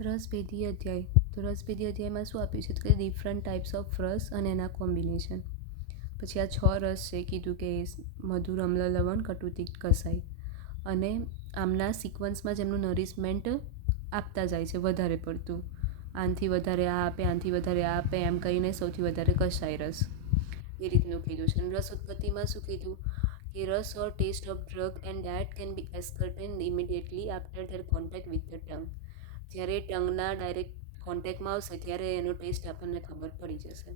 રસભેદી અધ્યાય. તો રસભેદી અધ્યાયમાં શું આપ્યું છે તો કે ડિફરન્ટ ટાઈપ્સ ઓફ રસ અને એના કોમ્બિનેશન. પછી આ 6 રસ છે કીધું કે મધુર, અમ્લ, લવણ, કટુ, તિક્ત, કસાય. અને આમના સિક્વન્સમાં જ એમનું નરિશમેન્ટ આપતા જાય છે વધારે પડતું. આનાથી વધારે આ આપે, આનાથી વધારે આ આપે, એમ કરીને સૌથી વધારે કસાય રસ, એ રીતનું કીધું છે. અને રસ ઉત્પત્તિમાં શું કીધું કે રસ or taste of drug and that can be ascertained immediately after their contact with the tongue. જ્યારે ટંગના ડાયરેક્ટ કોન્ટેક્ટમાં આવશે ત્યારે એનો ટેસ્ટ આપણને ખબર પડી જશે.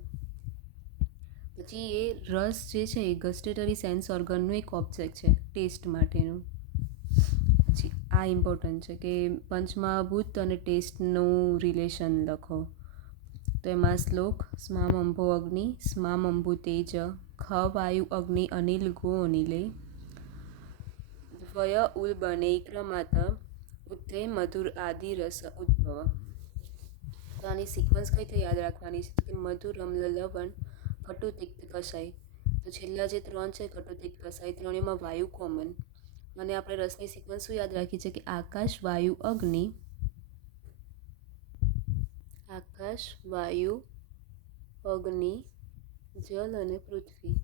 પછી એ રસ જે છે એ ગસ્ટેટરી સેન્સ ઓર્ગનનું એક ઓબ્જેક્ટ છે ટેસ્ટ માટેનું. પછી આ ઇમ્પોર્ટન્ટ છે કે પંચમહાભૂત અને ટેસ્ટનું રિલેશન લખો. તો એમાં શ્લોક: સ્મામ અંભો અગ્નિ, સ્મામ અંભુ તેજ, ખ વાયુ અગ્નિ અનિલ ગો અનિલે, દ્વય ઉલ બનૈક્રમાત ઉત્થે મધુર આદિ રસ ઉદ્ભવ. તો આની સિક્વન્સ કઈ રીતે યાદ રાખવાની છે કે મધુર, અમ્લ, લવણ, કટુ, તિક્ત, કસાય. તો છેલ્લા જે 3 છે કટુ, તિક્ત, કસાય, ત્રણેયમાં વાયુ કોમન. અને આપણે રસની સિક્વન્સ શું યાદ રાખી છે કે આકાશ, વાયુ, અગ્નિ, આકાશ, વાયુ, અગ્નિ, જલ અને પૃથ્વી.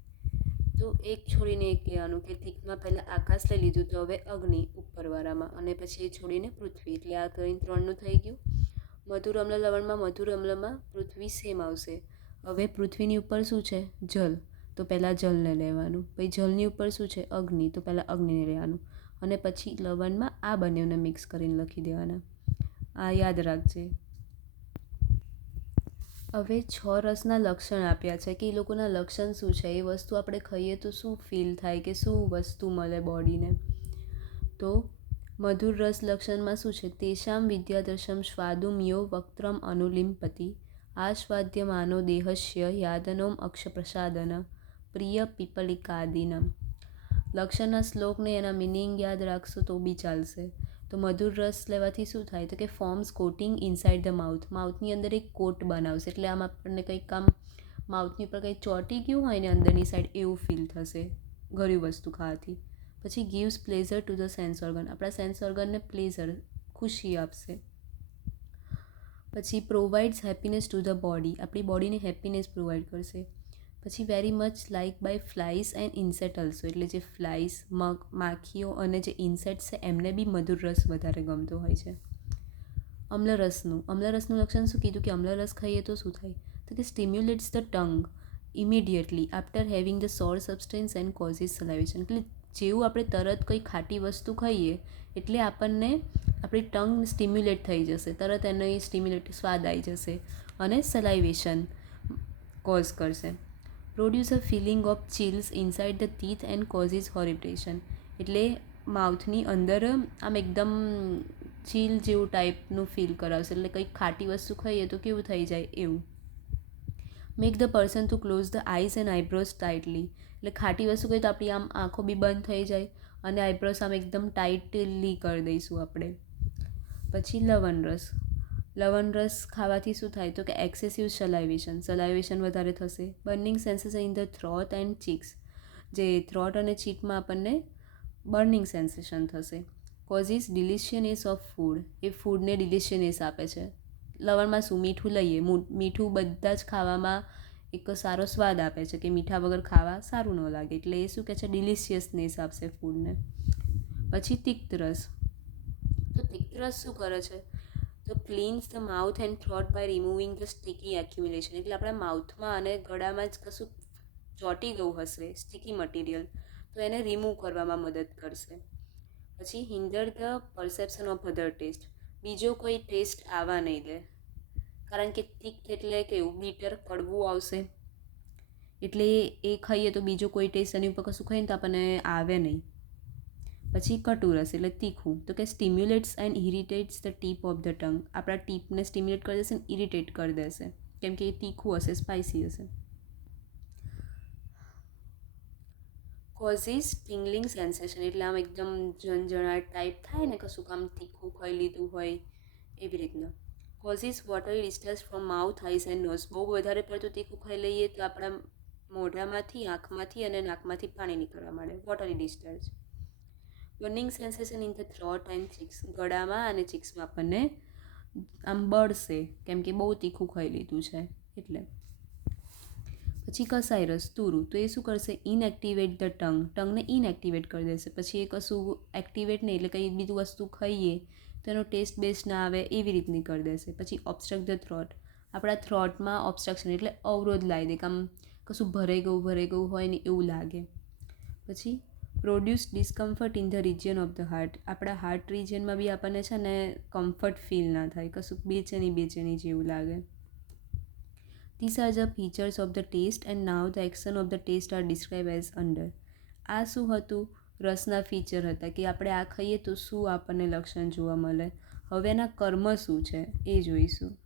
તો એક છોડીને એક કહેવાનું કે તિક્તમાં પહેલાં આકાશ લઈ લીધું તો હવે અગ્નિ ઉપરવાળામાં, અને પછી એ છોડીને પૃથ્વી, એટલે આ કરીને 3નું થઈ ગયું. મધુર, અમ્લ, લવણમાં મધુર, અમ્લમાં પૃથ્વી સેમ આવશે. હવે પૃથ્વીની ઉપર શું છે? જલ, તો પહેલાં જલને લેવાનું. પછી જલની ઉપર શું છે? અગ્નિ, તો પહેલાં અગ્નિને લેવાનું. અને પછી લવણમાં આ બંનેને મિક્સ કરીને લખી દેવાના. આ યાદ રાખજે. હવે 6 રસના લક્ષણ આપ્યા છે કે એ લોકોના લક્ષણ શું છે, એ વસ્તુ આપણે ખાઈએ તો શું ફીલ થાય, કે શું વસ્તુ મળે બોડીને. તો મધુર રસ લક્ષણમાં શું છે? તેષામ વિદ્યાદશમ સ્વાદુમ યો વક્ત્રમ અનુલિમ્પતિ, આસ્વાદ્યમાનો દેહસ્ય યાદનોમ અક્ષપ્રસાદન પ્રિય પીપલિકાદિનમ. લક્ષણના શ્લોકને એના મિનિંગ યાદ રાખશો તો બી ચાલશે. તો મધુર રસ લેવાથી શું થાય તો કે forms coating inside the mouth. માઉથની અંદર એક કોટ બનાવશે, એટલે આમ આપણને કંઈક આમ માઉથની ઉપર કંઈક ચોંટી ગયું હોય ને અંદરની સાઈડ, એવું ફીલ થશે ગળ્યું વસ્તુ ખાવાથી. પછી gives pleasure to the sense organ, આપણા સેન્સ ઓર્ગનને પ્લેઝર, ખુશી આપશે. પછી provides happiness to the body, આપણી બોડીને હેપીનેસ પ્રોવાઈડ કરશે. પછી very much like by flies and insect also, એટલે જે ફ્લાઇઝ, માખીઓ અને જે ઇન્સેક્ટ્સ છે એમને બી મધુર રસ વધારે ગમતો હોય છે. અમ્લરસનું લક્ષણ શું કીધું કે અમ્લરસ ખાઈએ તો શું થાય તો કે stimulates the tongue immediately after having the sour substance and causes salivation. એટલે જેવું આપણે તરત કંઈ ખાટી વસ્તુ ખાઈએ એટલે આપણને આપણી ટંગ સ્ટિમ્યુલેટ થઈ જશે, તરત એનો એ સ્ટિમ્યુલેટ સ્વાદ આવી જશે અને સલાઇવેશન કોઝ કરશે. Produce a feeling of chills inside the teeth and causes irritation, એટલે માઉથની અંદર આમ એકદમ ચીલ જેવું ટાઈપનું ફીલ કરાવશે, એટલે કંઈક ખાટી વસ્તુ ખાઈએ તો કેવું થઈ જાય એવું. Make the person to close the eyes and eyebrows tightly, એટલે ખાટી વસ્તુ કહીએ તો આપણી આમ આંખો બી બંધ થઈ જાય અને આઈબ્રોઝ આમ એકદમ ટાઇટલી કરી દઈશું આપણે. પછી લવણ રસ ખાવાથી શું થાય તો કે એક્સેસિવ સલાઇવેશન વધારે થશે. Burning sensation in the throat and cheeks, જે થ્રોટ અને ચીકમાં આપણને બર્નિંગ સેન્સેશન થશે. કોઝિસ ડિલિશિયનેસ ઓફ ફૂડ, એ ફૂડને ડિલિશિયનેસ આપે છે. લવણમાં શું? મીઠું લઈએ, મીઠું બધા જ ખાવામાં એક સારો સ્વાદ આપે છે કે મીઠા વગર ખાવા સારું ન લાગે, એટલે એ શું કહે છે? ડિલિશિયસનેસ આપશે ફૂડને. પછી તિક્ત રસ, તો તિક્ત રસ શું કરે છે તો cleanses the mouth and throat by removing the sticky accumulation, એટલે આપણા માઉથમાં અને ગળામાં જ કશું ચોંટી ગયું હશે સ્ટીકી મટીરિયલ, તો એને રિમૂવ કરવામાં મદદ કરશે. પછી hinder the perception of other taste, બીજો કોઈ ટેસ્ટ આવવા નહીં દે, કારણ કે તિક્ત એટલે કેવું? બીટર, કડવું આવશે, એટલે એ ખાઈએ તો બીજો કોઈ ટેસ્ટ એની ઉપર કશું ખાઈએ તો આપણને આવે નહીં. પછી કટુરસ એટલે તીખું, તો કે stimulates and irritates the tip of the tongue, આપણા ટીપને સ્ટિમ્યુલેટ કરી દેશે ને ઇરિટેટ કરી દેશે, કેમ કે એ તીખું હશે, સ્પાઇસી હશે. કોઝિસ ટિંગલિંગ સેન્સેશન, એટલે આમ એકદમ ઝણઝણાટ ટાઈપ થાય ને કશું આમ તીખું ખાઈ લીધું હોય એવી રીતના. Causes watery discharge from mouth, eyes and nose, બહુ વધારે પડતું તીખું ખાઈ લઈએ તો આપણા મોઢામાંથી, આંખમાંથી અને નાકમાંથી પાણી નીકળવા માંડે, watery discharge. Burning sensation in the throat and cheeks, ગળામાં અને ચીક્સમાં આપણને આમ બળશે, કેમ કે બહુ તીખું ખાઈ લીધું છે એટલે. પછી કસાય રસ તુરું, તો એ શું કરશે, ઇનએક્ટિવેટ ધ ટંગને ઇનએક્ટિવેટ કરી દેશે. પછી એ કશું એક્ટિવેટ નહીં, એટલે કંઈ બીજું વસ્તુ ખાઈએ તો એનો ટેસ્ટ બેસ્ટ ના આવે એવી રીતની કરી દેશે. પછી ઓબ્સ્ટ્રક્ટ ધ થ્રોટ, આપણા થ્રોટમાં ઓબ્સ્ટ્રક્શન એટલે અવરોધ લાવી દે, કે આમ કશું ભરાઈ ગયું હોય ને એવું લાગે. પછી produce discomfort in the region of the heart, આપણા હાર્ટ રિજિયનમાં બી આપણને છે ને કમ્ફર્ટ ફીલ ના થાય, કશું બેચેની જેવું લાગે. These are the features of the taste and now the action of the taste are described as under. આ શું હતું, રસના ફીચર હતા કે આપણે આ ખાઈએ તો શું આપણને લક્ષણ જોવા મળે. હવે એના કર્મ શું છે એ જોઈશું.